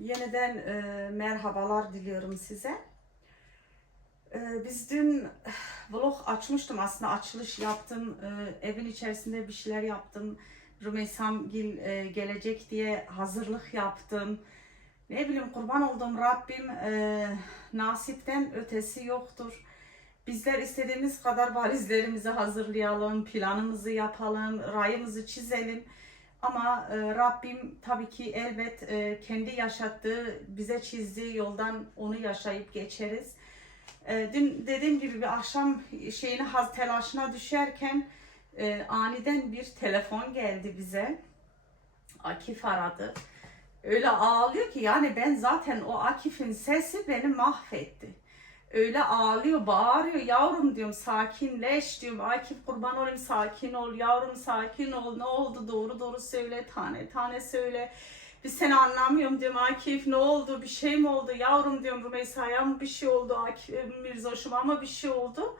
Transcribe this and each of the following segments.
Yeniden e, merhabalar diliyorum size. E, biz dün vlog açmıştım aslında açılış yaptım. E, evin içerisinde bir şeyler yaptım. Rümeysam Gil e, gelecek diye hazırlık yaptım. Ne bileyim kurban olduğum Rabbim e, nasipten ötesi yoktur. Bizler istediğimiz kadar valizlerimizi hazırlayalım, planımızı yapalım, rayımızı çizelim. Ama e, Rabbim tabii ki elbet e, kendi yaşattığı, bize çizdiği yoldan onu yaşayıp geçeriz. E, dün dediğim gibi bir akşam şeyine haz telaşına düşerken e, aniden bir telefon geldi bize. Akif aradı. Öyle ağlıyor ki yani ben zaten o Akif'in sesi beni mahvetti. Öyle ağlıyor, bağırıyor. Yavrum diyorum sakinleş diyorum. Akif kurban olayım sakin ol yavrum sakin ol. Ne oldu doğru doğru söyle tane tane söyle. Bir seni anlamıyorum diyorum Akif ne oldu bir şey mi oldu yavrum diyorum Rümeysa'ya mı bir şey oldu Akif, Mirzoş'uma mı bir şey oldu.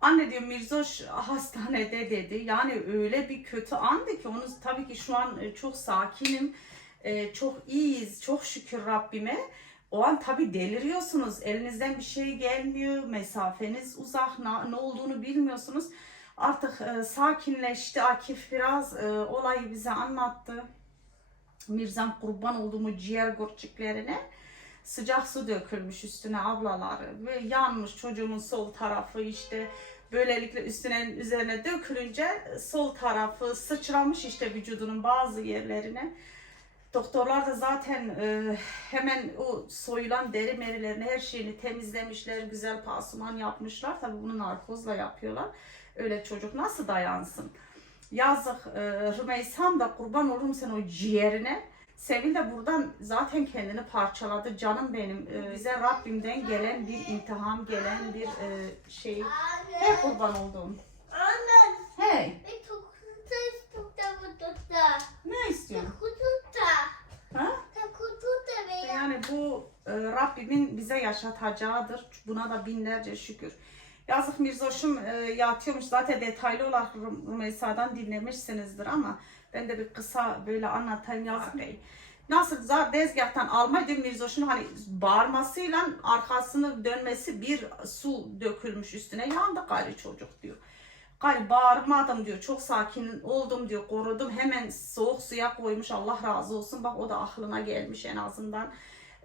Anne diyor Mirzoş hastanede dedi. Yani öyle bir kötü andı ki onu tabii ki şu an e, çok sakinim. e, Çok iyiyiz. Çok şükür Rabbime. O an tabii deliriyorsunuz. Elinizden bir şey gelmiyor. Mesafeniz uzak. Ne, ne olduğunu bilmiyorsunuz. Artık e, sakinleşti. Akif biraz e, olayı bize anlattı. Mirzam kurban olduğumu ciğer gorçiklerine sıcak su dökülmüş üstüne ablaları ve yanmış çocuğumun sol tarafı işte böylelikle üstüne üzerine dökülünce sol tarafı sıçramış işte vücudunun bazı yerlerine. Doktorlar da zaten e, hemen o soyulan deri merilerini her şeyini temizlemişler, güzel pansuman yapmışlar. Tabii bunu narkozla yapıyorlar. Öyle çocuk nasıl dayansın? Yazık e, Rümeysam da kurban olurum sen o ciğerine. Sevil de buradan zaten kendini parçaladı. Canım benim e, bize Rabbimden gelen bir imtihan, gelen bir e, şey. Anne. kurban olduğum. Anne. Hey ne istiyorsun? Yani bu e, Rabbimin bize yaşatacağıdır. Buna da binlerce şükür. Yazık Mirzoş'um e, yatıyormuş. Zaten detaylı olarak Rumeysa'dan dinlemişsinizdir ama ben de bir kısa böyle anlatayım yazık değil. Nasıl zaten dezgahtan alma diyor Mirzoş'un hani bağırmasıyla arkasını dönmesi bir su dökülmüş üstüne yandı gari çocuk diyor. Gari bağırmadım diyor. Çok sakin oldum diyor. Korudum. Hemen soğuk suya koymuş. Allah razı olsun. Bak o da aklına gelmiş en azından.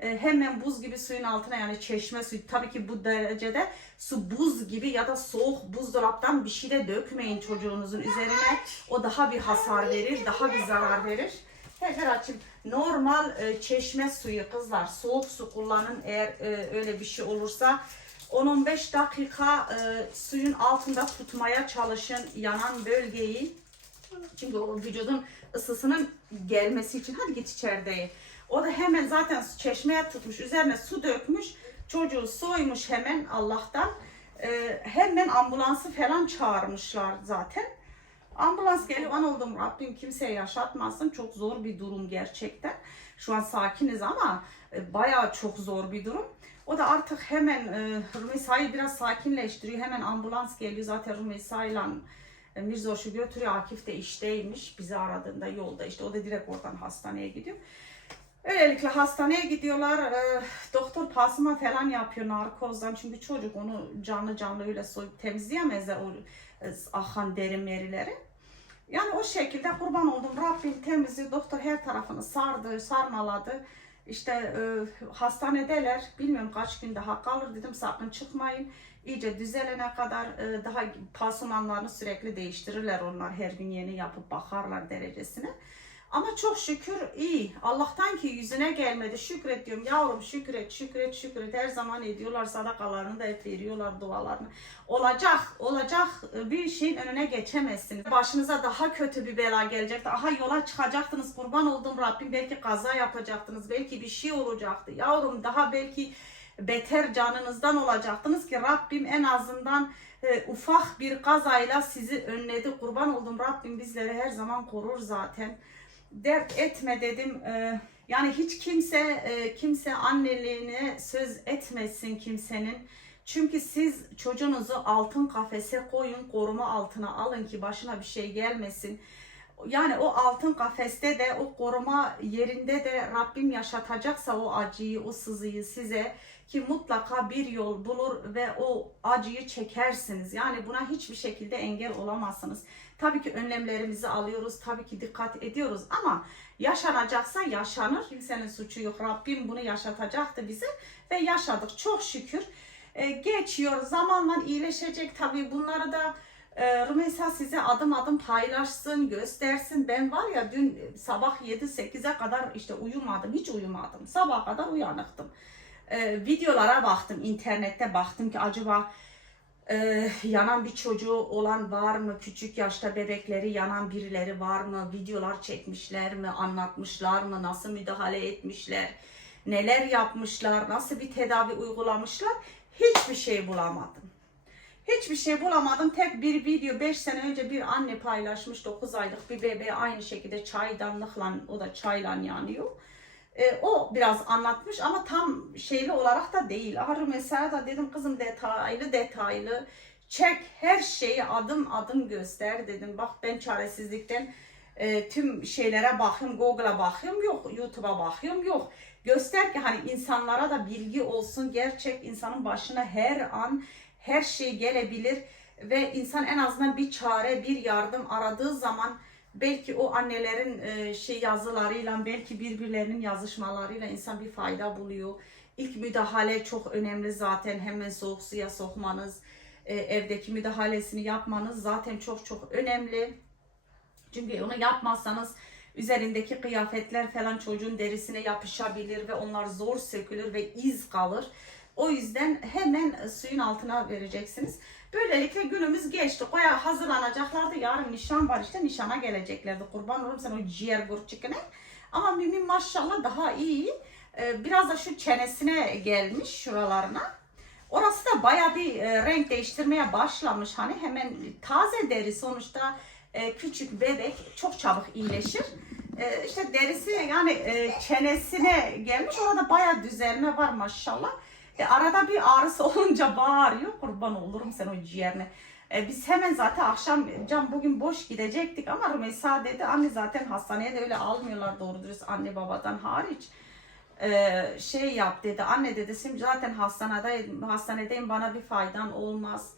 Ee, hemen buz gibi suyun altına yani çeşme suyu. Tabii ki bu derecede su buz gibi ya da soğuk buzdolaptan bir şey de dökmeyin çocuğunuzun üzerine. O daha bir hasar verir. Daha bir zarar verir. Tekrar açayım. Normal e, çeşme suyu kızlar. Soğuk su kullanın eğer e, öyle bir şey olursa. 10-15 dakika e, suyun altında tutmaya çalışın yanan bölgeyi. Çünkü o vücudun ısısının gelmesi için hadi git içeride. O da hemen zaten çeşmeye tutmuş, üzerine su dökmüş. Çocuğu soymuş hemen Allah'tan. E, hemen ambulansı falan çağırmışlar zaten. Ambulans geliyor an oldum Rabbim kimseye yaşatmasın. Çok zor bir durum gerçekten. Şu an sakiniz ama e, bayağı çok zor bir durum. O da artık hemen e, Rümeysa'yı biraz sakinleştiriyor. Hemen ambulans geliyor. Zaten Rümeysa ile e, Mirzoş'u götürüyor. Akif de işteymiş. Bizi aradığında yolda işte. O da direkt oradan hastaneye gidiyor. Öylelikle hastaneye gidiyorlar. E, doktor pasma falan yapıyor narkozdan. Çünkü çocuk onu canlı canlı öyle soyup temizleyemezler o e, akan deri merileri. Yani o şekilde kurban oldum. Rabbim temizliği doktor her tarafını sardı, sarmaladı. İşte e, hastanedeler. Bilmiyorum kaç gün daha kalır dedim sakın çıkmayın. İyice düzelene kadar e, daha pasumanlarını sürekli değiştirirler onlar. Her gün yeni yapıp bakarlar derecesine. Ama çok şükür iyi. Allah'tan ki yüzüne gelmedi. Şükret diyorum yavrum şükret, şükret, şükret. Her zaman ediyorlar sadakalarını da hep veriyorlar dualarını. Olacak, olacak bir şeyin önüne geçemezsiniz. Başınıza daha kötü bir bela gelecekti. Aha yola çıkacaktınız kurban oldum Rabbim. Belki kaza yapacaktınız. Belki bir şey olacaktı. Yavrum daha belki beter canınızdan olacaktınız ki Rabbim en azından e, ufak bir kazayla sizi önledi. Kurban oldum Rabbim bizleri her zaman korur zaten dert etme dedim. Ee, yani hiç kimse e, kimse anneliğine söz etmesin kimsenin. Çünkü siz çocuğunuzu altın kafese koyun, koruma altına alın ki başına bir şey gelmesin. Yani o altın kafeste de o koruma yerinde de Rabbim yaşatacaksa o acıyı, o sızıyı size ki mutlaka bir yol bulur ve o acıyı çekersiniz. Yani buna hiçbir şekilde engel olamazsınız. Tabii ki önlemlerimizi alıyoruz, tabii ki dikkat ediyoruz ama yaşanacaksa yaşanır. Kimsenin suçu yok. Rabbim bunu yaşatacaktı bize ve yaşadık çok şükür. Ee, geçiyor, zamanla iyileşecek tabii bunları da e, Rümeysa size adım adım paylaşsın, göstersin. Ben var ya dün sabah 7-8'e kadar işte uyumadım, hiç uyumadım. Sabah kadar uyanıktım. Ee, videolara baktım, internette baktım ki acaba e, yanan bir çocuğu olan var mı? Küçük yaşta bebekleri yanan birileri var mı? Videolar çekmişler mi? Anlatmışlar mı? Nasıl müdahale etmişler? Neler yapmışlar? Nasıl bir tedavi uygulamışlar? Hiçbir şey bulamadım. Hiçbir şey bulamadım. Tek bir video 5 sene önce bir anne paylaşmış 9 aylık bir bebeği aynı şekilde çaydanlıkla o da çayla yanıyor. E, o biraz anlatmış ama tam şeyli olarak da değil. Aha mesela da dedim kızım detaylı detaylı çek her şeyi adım adım göster dedim. Bak ben çaresizlikten e, tüm şeylere bakıyorum, Google'a bakıyorum yok, YouTube'a bakıyorum yok. Göster ki hani insanlara da bilgi olsun. Gerçek insanın başına her an her şey gelebilir ve insan en azından bir çare, bir yardım aradığı zaman belki o annelerin e, şey yazılarıyla, belki birbirlerinin yazışmalarıyla insan bir fayda buluyor. İlk müdahale çok önemli zaten. Hemen soğuk suya sokmanız, e, evdeki müdahalesini yapmanız zaten çok çok önemli. Çünkü onu yapmazsanız üzerindeki kıyafetler falan çocuğun derisine yapışabilir ve onlar zor sökülür ve iz kalır. O yüzden hemen suyun altına vereceksiniz. Böylelikle günümüz geçti. Koya hazırlanacaklardı. Yarın nişan var işte nişana geleceklerdi. Kurban olurum sen o ciğer gurçikine. Ama Mimi maşallah daha iyi. Ee, Biraz da şu çenesine gelmiş şuralarına. Orası da baya bir e, renk değiştirmeye başlamış. Hani hemen taze deri sonuçta e, küçük bebek çok çabuk iyileşir. E, işte derisi yani e, çenesine gelmiş. Orada baya düzelme var maşallah. E, arada bir ağrısı olunca bağırıyor. Kurban olurum sen o ciğerine. E, biz hemen zaten akşam can bugün boş gidecektik ama Rümeysa dedi anne zaten hastaneye de öyle almıyorlar doğru dürüst anne babadan hariç. E, şey yap dedi anne dedi şimdi zaten hastanedeyim, hastanedeyim bana bir faydan olmaz.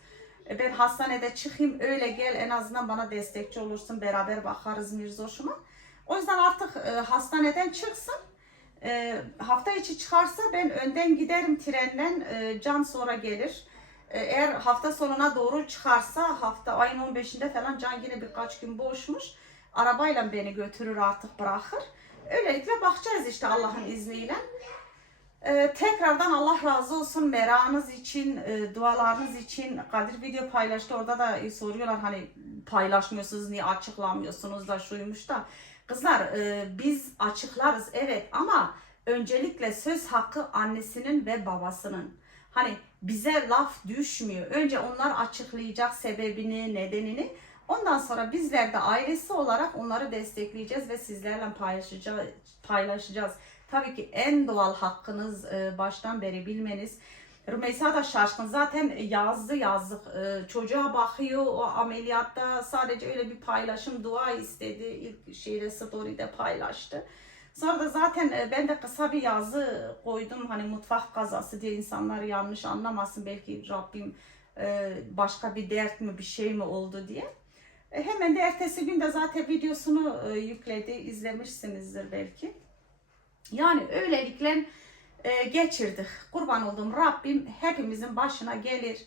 E, ben hastanede çıkayım öyle gel en azından bana destekçi olursun beraber bakarız Mirzoş'uma. O yüzden artık e, hastaneden çıksın. E, hafta içi çıkarsa ben önden giderim trenle. E, Can sonra gelir. E, eğer hafta sonuna doğru çıkarsa hafta ayın 15'inde falan Can yine birkaç gün boşmuş. Arabayla beni götürür artık bırakır. Öylelikle bakacağız işte Allah'ın izniyle. E, tekrardan Allah razı olsun merakınız için, e, dualarınız için. Kadir video paylaştı. Orada da e, soruyorlar hani paylaşmıyorsunuz, niye açıklamıyorsunuz da şuymuş da. Kızlar e, biz açıklarız evet ama öncelikle söz hakkı annesinin ve babasının. Hani bize laf düşmüyor. Önce onlar açıklayacak sebebini, nedenini. Ondan sonra bizler de ailesi olarak onları destekleyeceğiz ve sizlerle paylaşacağız. paylaşacağız. Tabii ki en doğal hakkınız e, baştan beri bilmeniz. Rümeysa da şaşkın. Zaten yazdı yazdık. E, çocuğa bakıyor o ameliyatta sadece öyle bir paylaşım dua istedi. İlk şeyde story'de paylaştı. Sonra da zaten e, ben de kısa bir yazı koydum. Hani mutfak kazası diye insanlar yanlış anlamasın. Belki Rabbim e, başka bir dert mi bir şey mi oldu diye. E, hemen de ertesi gün de zaten videosunu yükledi. izlemişsinizdir belki. Yani öylelikle e, geçirdik. Kurban olduğum Rabbim hepimizin başına gelir.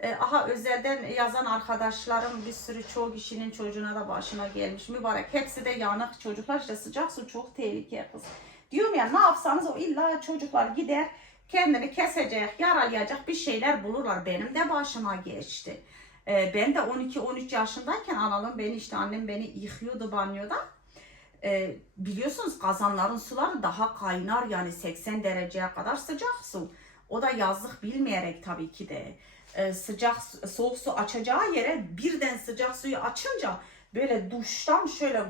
E, aha özelden yazan arkadaşlarım bir sürü çoğu kişinin çocuğuna da başına gelmiş. Mübarek hepsi de yanık çocuklar. işte sıcak su çok tehlikeli kız. Diyorum ya ne yapsanız o illa çocuklar gider kendini kesecek, yaralayacak bir şeyler bulurlar. Benim de başıma geçti. E, ben de 12-13 yaşındayken analım beni işte annem beni yıkıyordu banyoda. E, biliyorsunuz kazanların suları daha kaynar yani 80 dereceye kadar sıcak su. O da yazlık bilmeyerek tabii ki de. E, sıcak soğuk su açacağı yere birden sıcak suyu açınca böyle duştan şöyle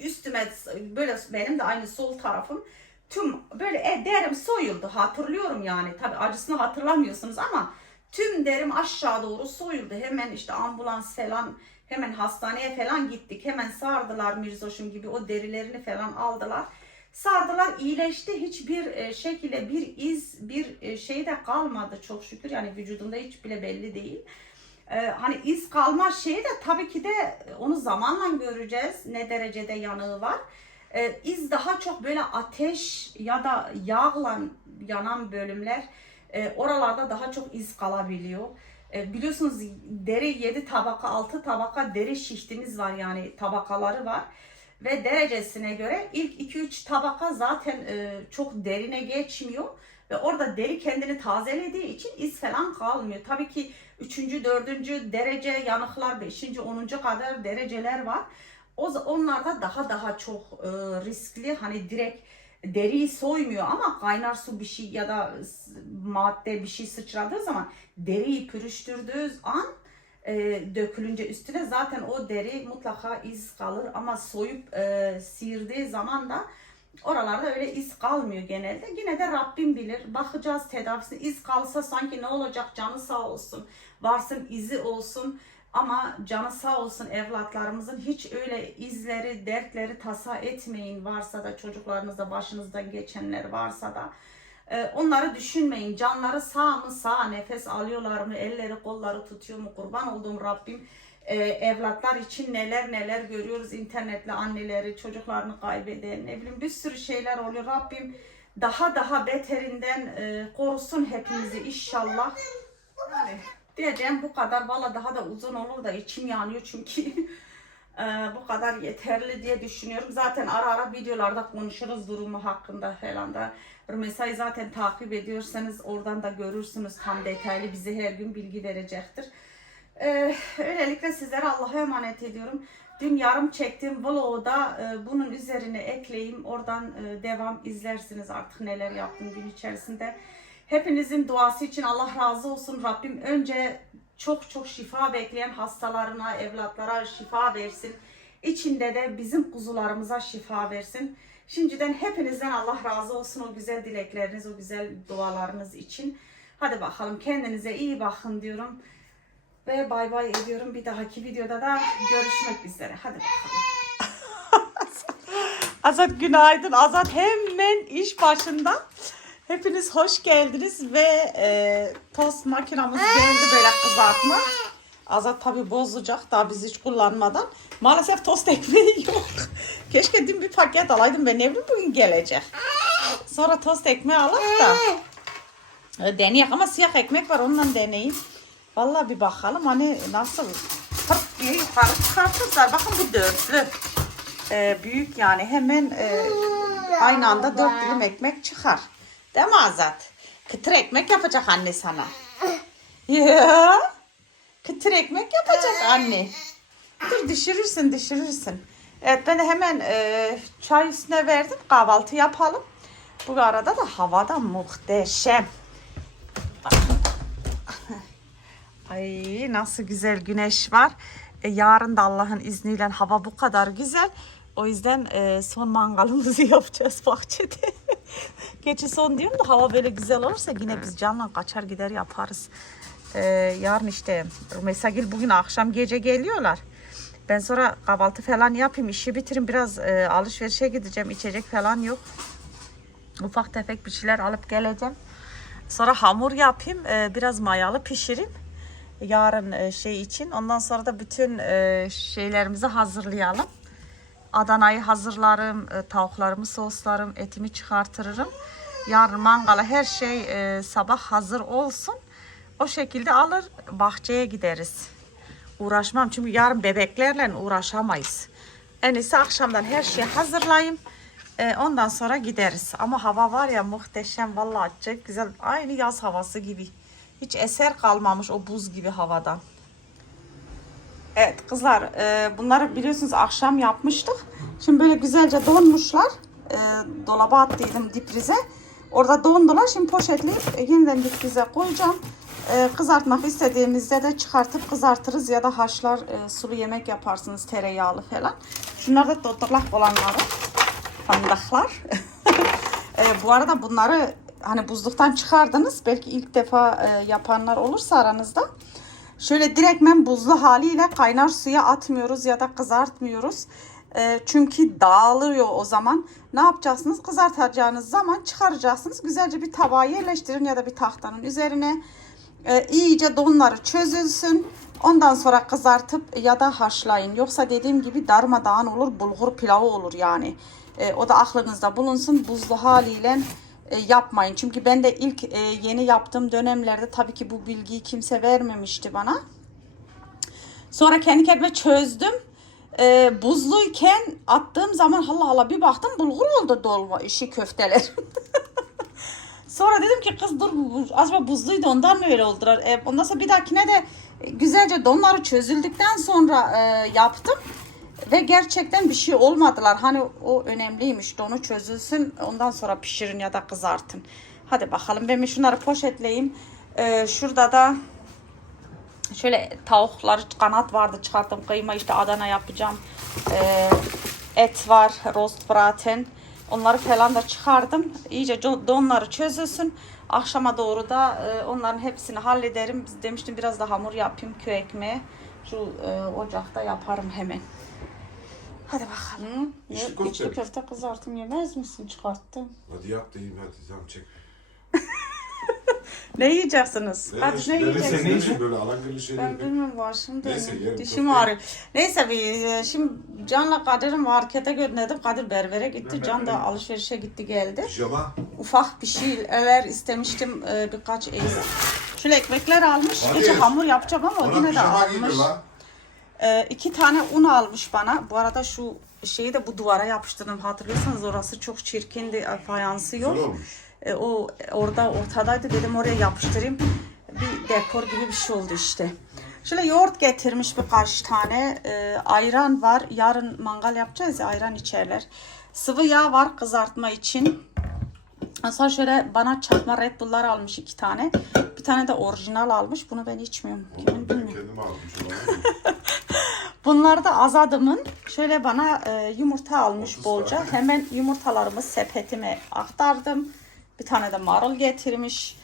üstüme böyle benim de aynı sol tarafım tüm böyle e, derim soyuldu. Hatırlıyorum yani. Tabii acısını hatırlamıyorsunuz ama tüm derim aşağı doğru soyuldu. Hemen işte ambulans falan Hemen hastaneye falan gittik. Hemen sardılar Mirzoş'um gibi o derilerini falan aldılar. Sardılar iyileşti. Hiçbir e, şekilde bir iz bir e, şey de kalmadı çok şükür. Yani vücudunda hiç bile belli değil. E, hani iz kalma şeyi de tabii ki de onu zamanla göreceğiz. Ne derecede yanığı var. E, iz daha çok böyle ateş ya da yağla yanan bölümler oralarda daha çok iz kalabiliyor. E, biliyorsunuz deri 7 tabaka 6 tabaka deri şiştimiz var yani tabakaları var. Ve derecesine göre ilk 2-3 tabaka zaten e, çok derine geçmiyor. Ve orada deri kendini tazelediği için iz falan kalmıyor. Tabii ki 3. 4. derece yanıklar 5. 10. kadar dereceler var. O onlarda daha daha çok e, riskli hani direkt deriyi soymuyor ama kaynar su bir şey ya da madde bir şey sıçradığı zaman deriyi pürüştürdüğü an e, dökülünce üstüne zaten o deri mutlaka iz kalır ama soyup e, sıyırdığı zaman da oralarda öyle iz kalmıyor genelde. Yine de Rabbim bilir. Bakacağız tedavisine. iz kalsa sanki ne olacak canı sağ olsun. Varsın izi olsun. Ama canı sağ olsun evlatlarımızın hiç öyle izleri, dertleri tasa etmeyin varsa da çocuklarınızda başınızdan geçenler varsa da e, onları düşünmeyin. Canları sağ mı sağ nefes alıyorlar mı elleri kolları tutuyor mu kurban olduğum Rabbim e, evlatlar için neler neler görüyoruz internetle anneleri çocuklarını kaybeden ne bileyim bir sürü şeyler oluyor Rabbim daha daha beterinden e, korusun hepimizi inşallah. Yani diyeceğim bu kadar valla daha da uzun olur da içim yanıyor çünkü e, bu kadar yeterli diye düşünüyorum. Zaten ara ara videolarda konuşuruz durumu hakkında falan da. Rümeysa'yı zaten takip ediyorsanız oradan da görürsünüz tam detaylı bize her gün bilgi verecektir. E, öylelikle sizlere Allah'a emanet ediyorum. Dün yarım çektiğim vlogda e, bunun üzerine ekleyeyim. Oradan e, devam izlersiniz artık neler yaptım gün içerisinde. Hepinizin duası için Allah razı olsun. Rabbim önce çok çok şifa bekleyen hastalarına, evlatlara şifa versin. İçinde de bizim kuzularımıza şifa versin. Şimdiden hepinizden Allah razı olsun o güzel dilekleriniz, o güzel dualarınız için. Hadi bakalım kendinize iyi bakın diyorum. Ve bay bay ediyorum. Bir dahaki videoda da görüşmek üzere. Hadi bakalım. Azat günaydın. Azat hemen iş başında. Hepiniz hoş geldiniz ve e, tost makinamız geldi böyle kızartma. Azat tabi bozacak daha biz hiç kullanmadan. Maalesef tost ekmeği yok. Keşke dün bir paket alaydım ben ne bugün gelecek. Sonra tost ekmeği alalım da. E, deneyek ama siyah ekmek var ondan deneyeyim. Vallahi bir bakalım hani nasıl pırt diye yukarı çıkartırlar. Bakın bu dörtlü. E, büyük yani hemen e, aynı anda dört dilim ekmek çıkar. Değil mi Azat? Kıtır ekmek yapacak anne sana. Ya. Kıtır ekmek yapacak anne. Dur düşürürsün düşürürsün. Evet ben hemen e, çay üstüne verdim. Kahvaltı yapalım. Bu arada da havada muhteşem. Ay nasıl güzel güneş var. E, yarın da Allah'ın izniyle hava bu kadar güzel. O yüzden e, son mangalımızı yapacağız bahçede. Geçi son diyorum da hava böyle güzel olursa yine biz canla kaçar gider yaparız. E, yarın işte Mesagil bugün akşam gece geliyorlar. Ben sonra kahvaltı falan yapayım, işi bitirin biraz e, alışverişe gideceğim. içecek falan yok. Ufak tefek bir şeyler alıp geleceğim. Sonra hamur yapayım, e, biraz mayalı pişireyim yarın e, şey için. Ondan sonra da bütün e, şeylerimizi hazırlayalım. Adana'yı hazırlarım, e, tavuklarımı soslarım, etimi çıkartırım. Yarın mangala her şey e, sabah hazır olsun. O şekilde alır bahçeye gideriz. Uğraşmam çünkü yarın bebeklerle uğraşamayız. En iyisi akşamdan her şeyi hazırlayayım. E, ondan sonra gideriz. Ama hava var ya muhteşem vallahi çok güzel. Aynı yaz havası gibi. Hiç eser kalmamış o buz gibi havadan. Evet kızlar e, bunları biliyorsunuz akşam yapmıştık. Şimdi böyle güzelce donmuşlar. E, dolaba attıydım diprize. Orada dondular. Şimdi poşetleyip e, yeniden diprize koyacağım. E, kızartmak istediğimizde de çıkartıp kızartırız ya da haşlar e, sulu yemek yaparsınız tereyağlı falan. Şunlar da dodurlak olanları. Fındıklar. e, bu arada bunları hani buzluktan çıkardınız. Belki ilk defa e, yapanlar olursa aranızda. Şöyle direktmen buzlu haliyle kaynar suya atmıyoruz ya da kızartmıyoruz. Ee, çünkü dağılıyor o zaman. Ne yapacaksınız? Kızartacağınız zaman çıkaracaksınız. Güzelce bir tabağa yerleştirin ya da bir tahtanın üzerine. Ee, iyice donları çözülsün. Ondan sonra kızartıp ya da haşlayın. Yoksa dediğim gibi darmadağın olur. Bulgur pilavı olur yani. Ee, o da aklınızda bulunsun. Buzlu haliyle e, yapmayın. Çünkü ben de ilk e, yeni yaptığım dönemlerde tabii ki bu bilgiyi kimse vermemişti bana. Sonra kendi kendime çözdüm. E, buzluyken attığım zaman Allah Allah bir baktım bulgur oldu dolma işi köfteler. Sonra dedim ki kız dur acaba buzluydu ondan mı öyle oldular? E, ondan sonra bir dahakine de güzelce donları çözüldükten sonra e, yaptım. Ve gerçekten bir şey olmadılar. Hani o önemliymiş. Donu çözülsün. Ondan sonra pişirin ya da kızartın. Hadi bakalım. Ben şunları poşetleyeyim. E, şurada da şöyle tavukları kanat vardı çıkarttım. Kıyma işte Adana yapacağım. E, et var. Roast braten. Onları falan da çıkardım. İyice donları çözülsün. Akşama doğru da e, onların hepsini hallederim. Demiştim biraz da hamur yapayım köy ekmeği. Şu e, ocakta yaparım hemen. Hadi bakalım. İçli İçli köfte. köfte. köfte kızartım yemez misin? Çıkarttım. Hadi yap da yiyeyim hadi tamam çek. Ne yiyeceksiniz? Hadi ne yiyeceksiniz? senin için böyle alakırlı şeyler Ben bilmiyorum başım Neyse, dönüyor. yerim, Dişim köfte. ağrıyor. Neyse bir e, şimdi Can'la Kadir'i markete gönderdim. Kadir berbere gitti. Can da alışverişe gitti geldi. Pijama. Ufak bir şeyler istemiştim e, birkaç el. Şöyle ekmekler almış. Hadi. Gece hamur yapacağım ama Ona yine de pijama giydir almış. lan. E, iki tane un almış bana. Bu arada şu şeyi de bu duvara yapıştırdım. Hatırlıyorsanız orası çok çirkindi. e, Fayansı yok. Güzel olmuş. E, o orada ortadaydı dedim oraya yapıştırayım. Bir dekor gibi bir şey oldu işte. Şöyle yoğurt getirmiş birkaç tane. E, ayran var. Yarın mangal yapacağız ya ayran içerler. Sıvı yağ var kızartma için. Sonra şöyle bana çakma Red Bull'lar almış iki tane. Bir tane de orijinal almış. Bunu ben içmiyorum. Kimin bilmiyorum. kendim aldım. Bunlar da Azadım'ın. Şöyle bana e, yumurta almış 30 bolca. Hemen yumurtalarımı sepetime aktardım. Bir tane de marul getirmiş.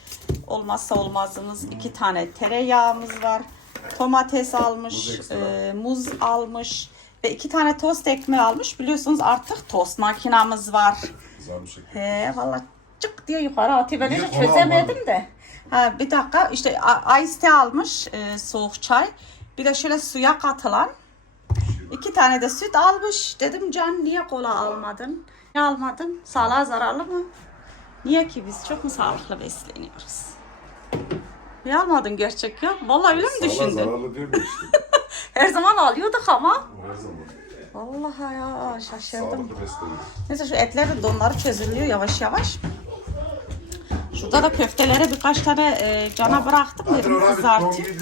Olmazsa olmazımız iki tane tereyağımız var. Domates almış, Muz e, muz almış ve iki tane tost ekmeği almış. Biliyorsunuz artık tost makinamız var. He valla çık diye yukarı kola çözemedim de. Ha, bir dakika işte ice tea almış e, soğuk çay. Bir de şöyle suya katılan. İki tane de süt almış. Dedim Can niye kola almadın? Niye almadın? Sağlığa zararlı mı? Niye ki biz çok mu sağlıklı besleniyoruz? Niye almadın gerçek ya? Vallahi öyle mi Sana düşündün? zararlı mi işte? Her zaman alıyorduk ama. Her zaman. Vallahi ya şaşırdım. Sağlıklı. Neyse şu etlerin donları çözülüyor yavaş yavaş. Şurada da köftelere birkaç tane e, cana bıraktım dedim bir don kızartayım.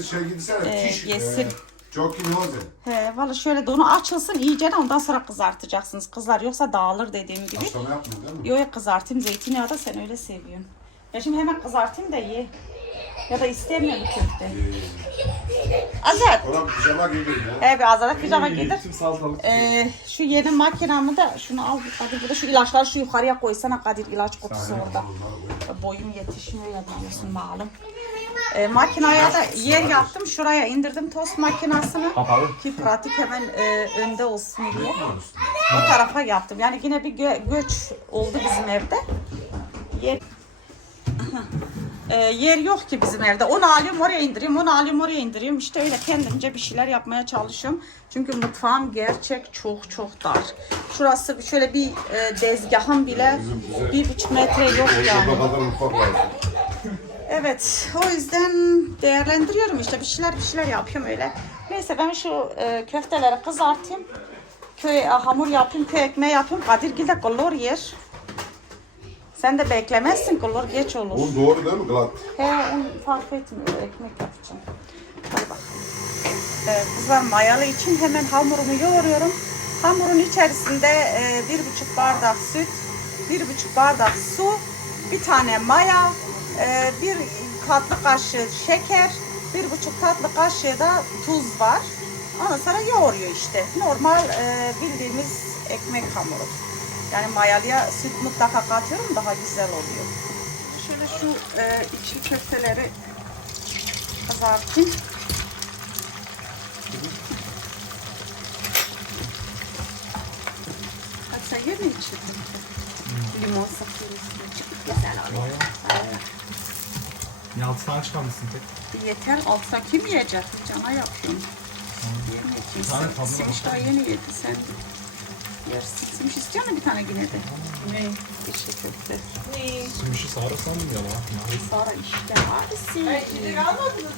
Ee, Tiş. yesin. Çok iyi hoze. He, valla şöyle donu açılsın iyice de ondan sonra kızartacaksınız kızlar yoksa dağılır dediğim gibi. Haşlama yapmıyor değil mi? Yo yo kızartayım zeytinyağı da sen öyle seviyorsun. Ya şimdi hemen kızartayım da ye. Ya da istemiyor bu köfte. Azat. Ona pijama giydir ya. He bir Azat'a pijama giydir. Tüm salatalık. Ee, şu yeni makinamı da şunu al Kadir burada şu ilaçları şu yukarıya koysana Kadir ilaç kutusu orada. Boyum yetişmiyor ya malum. Ee, makinaya da yer yaptım. Şuraya indirdim tost makinasını. Kapalı. Ki pratik hemen e, önde olsun diye. O tarafa yaptım. Yani yine bir gö- göç oldu bizim evde. Yer Ee, yer yok ki bizim evde. Onu alıyorum oraya indiriyorum, onu alıyorum oraya indiriyorum. İşte öyle kendimce bir şeyler yapmaya çalışıyorum. Çünkü mutfağım gerçek çok çok dar. Şurası şöyle bir e, dezgahım bile bir buçuk metre yok yani. Orada kadar mutfak lazım. Evet, o yüzden değerlendiriyorum işte bir şeyler bir şeyler yapıyorum öyle. Neyse ben şu e, köfteleri kızartayım. Köy e, hamur yapayım, köy ekmeği yapayım. Kadirgil de kolor yer. Sen de beklemezsin, kolor geç olur. Oğlum doğru değil mi Glat? He, onu fark etmiyor. Ekmek yapacağım. Hadi bakalım. Ee, kızlar mayalı için hemen hamurumu yoğuruyorum. Hamurun içerisinde e, bir buçuk bardak süt, bir buçuk bardak su, bir tane maya, ee, bir tatlı kaşığı şeker, bir buçuk tatlı kaşığı da tuz var. Ondan sonra yoğuruyor işte. Normal e, bildiğimiz ekmek hamuru. Yani mayalıya süt mutlaka katıyorum daha güzel oluyor. Şöyle şu e, köfteleri kızartayım. Hatta yemeği çıktım. Limon sıkıyorsun. Çıkıp güzel oluyor. Ne altı tane çıkarmışsın tek. Yeter alsa kim yiyecek? Cana yapıyorum. Yeme kimse. tane tadına Simiş daha bakalım. yeni yedi sen. Yersin. Simiş istiyor musun bir tane yine de? Ne? İşte köfte. Ne? Sümüşü sarı sandım ya lan. Sonra işte abisi. Ay çilek almadınız mı?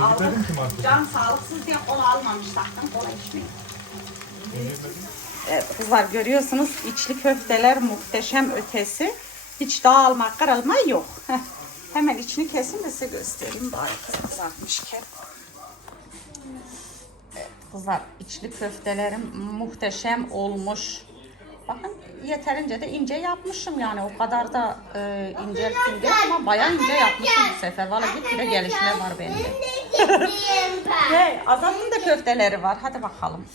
Ben gitmedim ki markete. Can sağlıksız diye kola almamış zaten. Kola içmeyin. Ben gitmedim. Evet kızlar görüyorsunuz içli köfteler muhteşem ötesi. Hiç dağılma kırılma yok. Heh. Hemen içini kesin de size göstereyim bari kızartmışken. Evet kızlar içli köftelerim muhteşem olmuş. Bakın yeterince de ince yapmışım yani o kadar da e, incelttim değil ama bayağı ince yapmışım bu sefer. Valla gitgide gelişme var bende. Hey, Azat'ın da köfteleri var. Hadi bakalım.